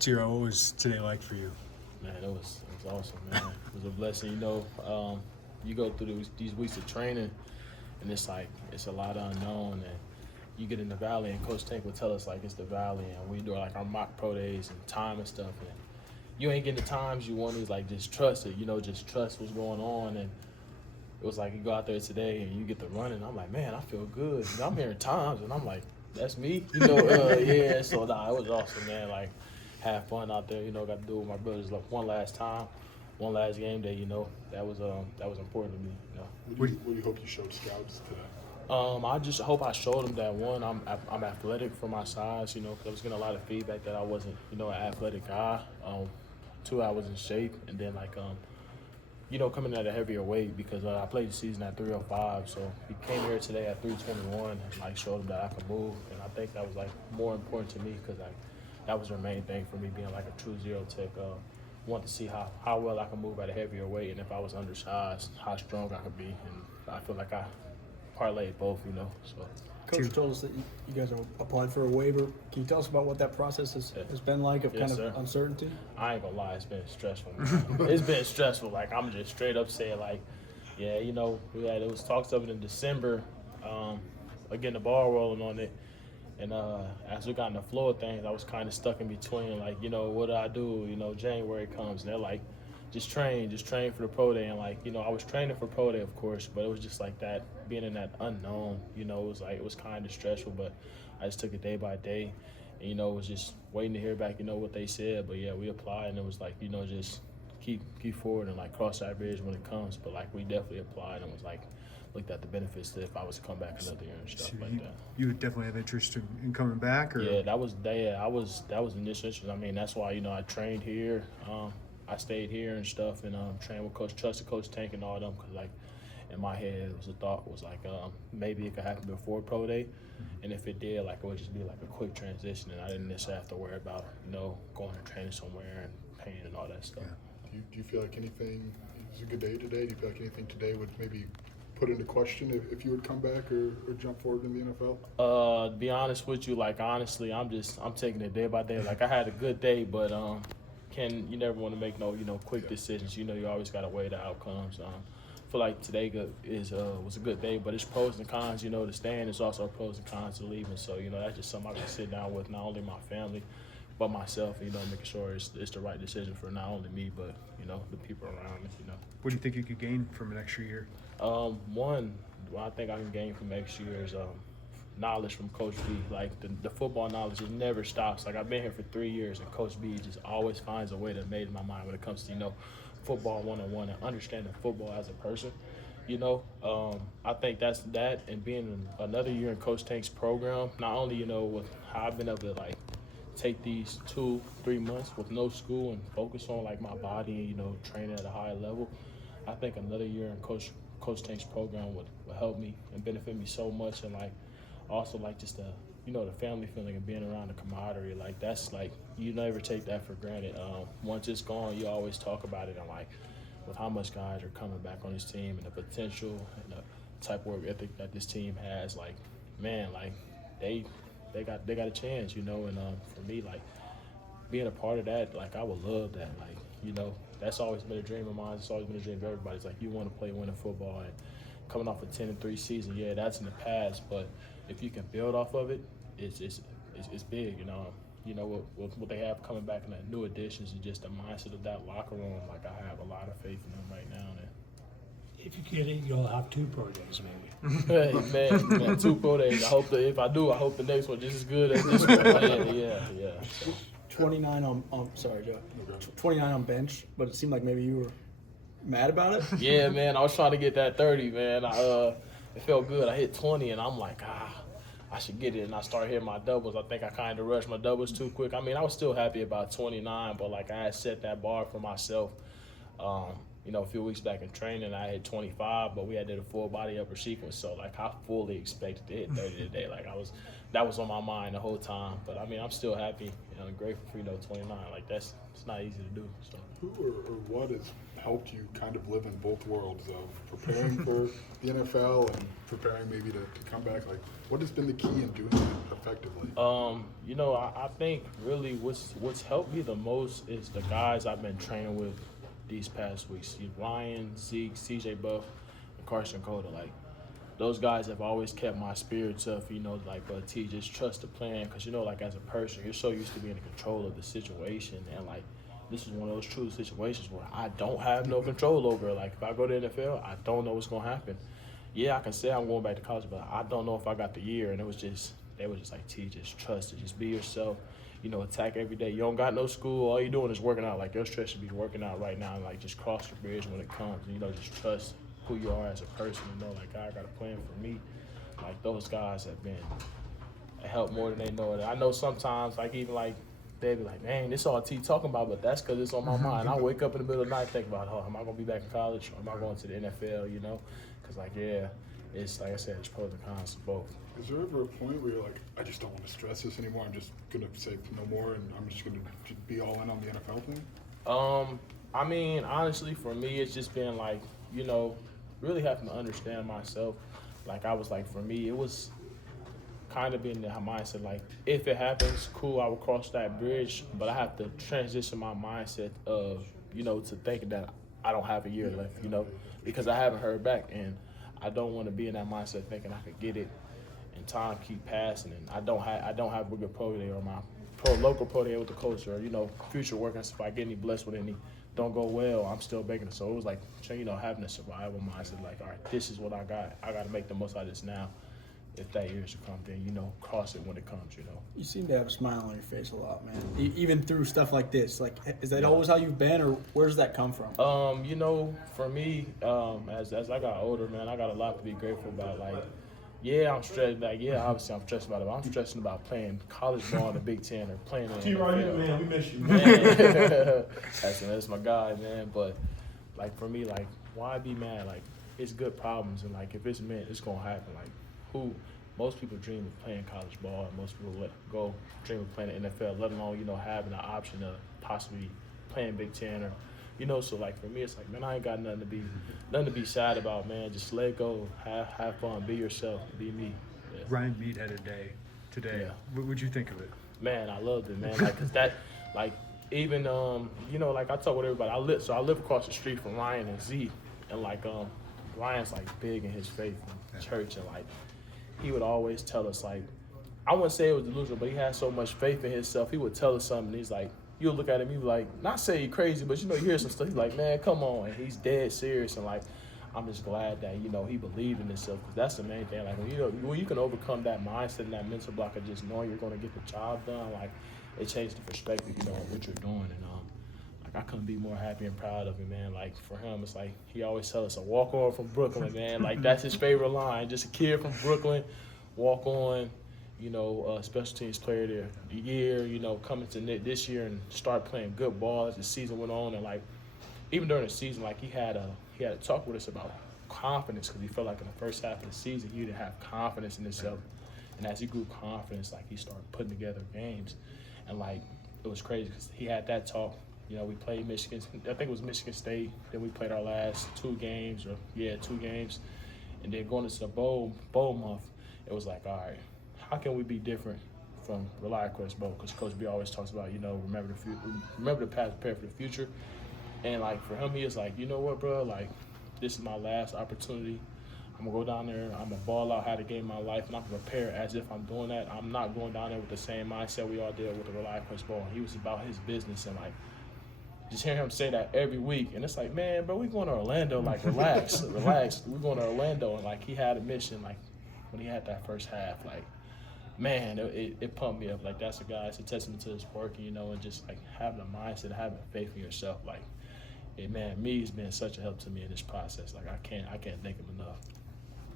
TeRah, what was today like for you? Man, it was awesome, man. It was a blessing. You go through these weeks of training, and it's a lot of unknown. And you get in the valley, and Coach Tank would tell us like it's the valley, and we do like our mock pro days and time and stuff. And you ain't getting the times you want to just trust it. Just trust what's going on. And it was like you go out there today and you get the running. I'm like, man, I feel good. I'm hearing times, and I'm like, that's me. Yeah. So it was awesome, man. Like, have fun out there. Got to do it with my brothers like one last time, one last game day. That was important to me. What do you hope you showed scouts today? I just hope I showed them that one, I'm athletic for my size. Because I was getting a lot of feedback that I wasn't, an athletic guy. Two, I was in shape, and then coming at a heavier weight because I played the season at 305. So he came here today at 321 and showed him that I could move, and I think that was more important to me because that was the main thing for me being a true zero tech. Want to see how well I can move at a heavier weight, and if I was undersized, how strong I could be, and I feel like I parlayed both. So. Coach told us that you guys have applied for a waiver. Can you tell us about what that process has been like of kind of uncertainty? I ain't gonna lie, it's been stressful. It's been stressful. I'm just straight up saying it was talks of it in December, getting the ball rolling on it. And as we got in the flow of things, I was kind of stuck in between, what do I do? January comes, and they're like, just train for the pro day. And I was training for pro day, of course, but it was just like that, being in that unknown, it was kind of stressful, but I just took it day by day. And, it was just waiting to hear back, what they said. But yeah, we applied, and it was just keep forward and cross that bridge when it comes. But we definitely applied and was looked at the benefits that if I was to come back another year and stuff like that. You would definitely have interest in coming back, or yeah, that was initial interest. That's why I trained here. I stayed here and stuff, and trained with trusted Coach Tank and all them, because in my head the thought was maybe it could happen before pro day, and if it did, it would just be a quick transition, and I didn't necessarily have to worry about going and training somewhere and paying and all that stuff. Yeah. Do you feel like anything? It was a good day today. Do you feel like anything today would maybe put into question if you would come back or jump forward in the NFL? To be honest with you, honestly, I'm taking it day by day. I had a good day, but you never want to make no quick decisions. You always got to weigh the outcomes. I feel like today was a good day, but it's pros and cons. To staying, there's also pros and cons to leaving. So that's just something I can sit down with not only my family, but myself. Making sure it's the right decision for not only me, but the people around me. What do you think you could gain from an extra year? One, what I think I can gain from next year is knowledge from Coach B. The football knowledge, it never stops. I've been here for 3 years, and Coach B just always finds a way to amaze my mind when it comes to football 101 and understanding football as a person. I think that's that, and being another year in Coach Tank's program, not only with how I've been able to take these 2-3 months with no school and focus on my body and training at a high level. I think another year in Coach Tank's program would help me and benefit me so much, and also just the the family feeling and being around the camaraderie. That's you never take that for granted. Once it's gone, you always talk about it, and with how much guys are coming back on this team and the potential and the type of work ethic that this team has, man, they got a chance, and for me, being a part of that, I would love that. That's always been a dream of mine. It's always been a dream of everybody's. You want to play winning football, and coming off a 10-3 season, yeah, that's in the past. But if you can build off of it, it's big. What they have coming back in the new additions and just the mindset of that locker room. I have a lot of faith in them right now. If you get it, you'll have 2 pro days maybe. Hey, man, 2 pro days. I hope the next one just as good as this one. Yeah. So. 29 on sorry, Joe. 29 on bench, but it seemed like maybe you were mad about it. Yeah, man, I was trying to get that 30, man. It felt good. I hit 20, and I'm like, I should get it. And I started hitting my doubles. I think I kind of rushed my doubles too quick. I was still happy about 29, but I had set that bar for myself. A few weeks back in training, I hit 25, but we had did a full body upper sequence. So I fully expected to hit 30 today. I was that was on my mind the whole time. But I mean, I'm still happy and grateful for 29. Like it's not easy to do. So Who or what has helped you kind of live in both worlds of preparing for the NFL and preparing maybe to come back? Like, what has been the key in doing that effectively? I think really what's helped me the most is the guys I've been training with these past weeks. Ryan, Zeke, CJ Buff, and Carson Coda. Like, those guys have always kept my spirits up, but T, just trust the plan. Because, like, as a person, you're so used to being in control of the situation. And, like, this is one of those true situations where I don't have no control over it. Like, if I go to the NFL, I don't know what's going to happen. Yeah, I can say I'm going back to college, but I don't know if I got the year. And they was just like, T, just trust it. Just be yourself. Attack every day. You don't got no school. All you're doing is working out. Like, your stress should be working out right now. Like, just cross the bridge when it comes. Just trust who you are as a person. Like, I got a plan for me. Like, those guys have been help more than they know it. I know sometimes, like, even like, they be like, man, this all T talking about, but that's because it's on my mind. I wake up in the middle of the night thinking about, am I going to be back in college or am I going to the NFL, Because, like, yeah, it's, like I said, it's pros and cons to both. Is there ever a point where you're like, I just don't want to stress this anymore, I'm just going to say no more and I'm just going to be all in on the NFL thing? I mean, honestly, for me, it's just been like, really having to understand myself. Like, I was like, for me, it was kind of being the mindset, like, if it happens, cool, I will cross that bridge, but I have to transition my mindset of, to thinking that I don't have a year left, because I haven't heard back, and I don't want to be in that mindset thinking I could get it, and time keep passing, and I don't have a good pro day or my local pro day with the coach, or future working. If I get any blessed with any don't go well, I'm still making it. So it was like, having a survival mindset, like, all right, this is what I got. I got to make the most out of this now. If that year should come, then, cross it when it comes, You seem to have a smile on your face a lot, man. Even through stuff like this. Like, is that always how you've been, or where does that come from? For me, as I got older, man, I got a lot to be grateful about. Like, yeah, I'm stressed. Like, yeah, obviously I'm stressed about it, but I'm stressing about playing college ball in the Big Ten or playing in the NFL. man, we miss you. Man. That's my guy, man. But, like, for me, like, why be mad? Like, it's good problems, and, like, if it's meant, it's going to happen. Like, most people dream of playing college ball, and most people dream of playing the NFL, let alone, having the option of possibly playing Big Ten or, so, like, for me, it's like, man, I ain't got nothing to be sad about, man. Just let go, have fun, be yourself, be me. Yeah. Ryan Mead had a day today. Yeah. What would you think of it? Man, I loved it, man. Like, 'cause that, like, even, like, I talk with everybody. I live across the street from Ryan and Z, and, like, Ryan's, like, big in his faith and church, and, like, he would always tell us, like, I wouldn't say it was delusional, but he had so much faith in himself. He would tell us something, and he's like, you'll look at him, he'd be like, not say he's crazy, but, you hear some stuff. He's like, man, come on. And he's dead serious. And, like, I'm just glad that, he believed in himself, because that's the main thing. Like, when you can overcome that mindset and that mental block of just knowing you're going to get the job done, like, it changed the perspective, of what you're doing. And, like, I couldn't be more happy and proud of him, man. Like, for him, it's like he always tells us a walk-on from Brooklyn, man. Like, that's his favorite line. Just a kid from Brooklyn, walk on, special teams player of the year, coming to this year and start playing good ball as the season went on. And, like, even during the season, like, he had a talk with us about confidence, because he felt like in the first half of the season he didn't have confidence in himself. And as he grew confidence, like, he started putting together games. And, like, it was crazy because he had that talk. We played Michigan. I think it was Michigan State. Then we played our last 2 games. And then going into the bowl month, it was like, all right, how can we be different from ReliaQuest Bowl? Because Coach B always talks about, remember the past, prepare for the future. And, like, for him, he is like, you know what, bro? Like, this is my last opportunity. I'm going to go down there. I'm going to ball out, how to game my life, and I'm going to prepare as if I'm doing that. I'm not going down there with the same mindset we all did with the ReliaQuest Bowl. He was about his business, and, like, just hearing him say that every week. And it's like, man, bro, we going to Orlando. Like, relax. We're going to Orlando. And, like, he had a mission, like, when he had that first half, like, man, it pumped me up. Like, that's a guy, it's a testament to his work, and just, like, having a mindset, having faith in yourself. Like, man, Me's been such a help to me in this process. Like, I can't thank him enough.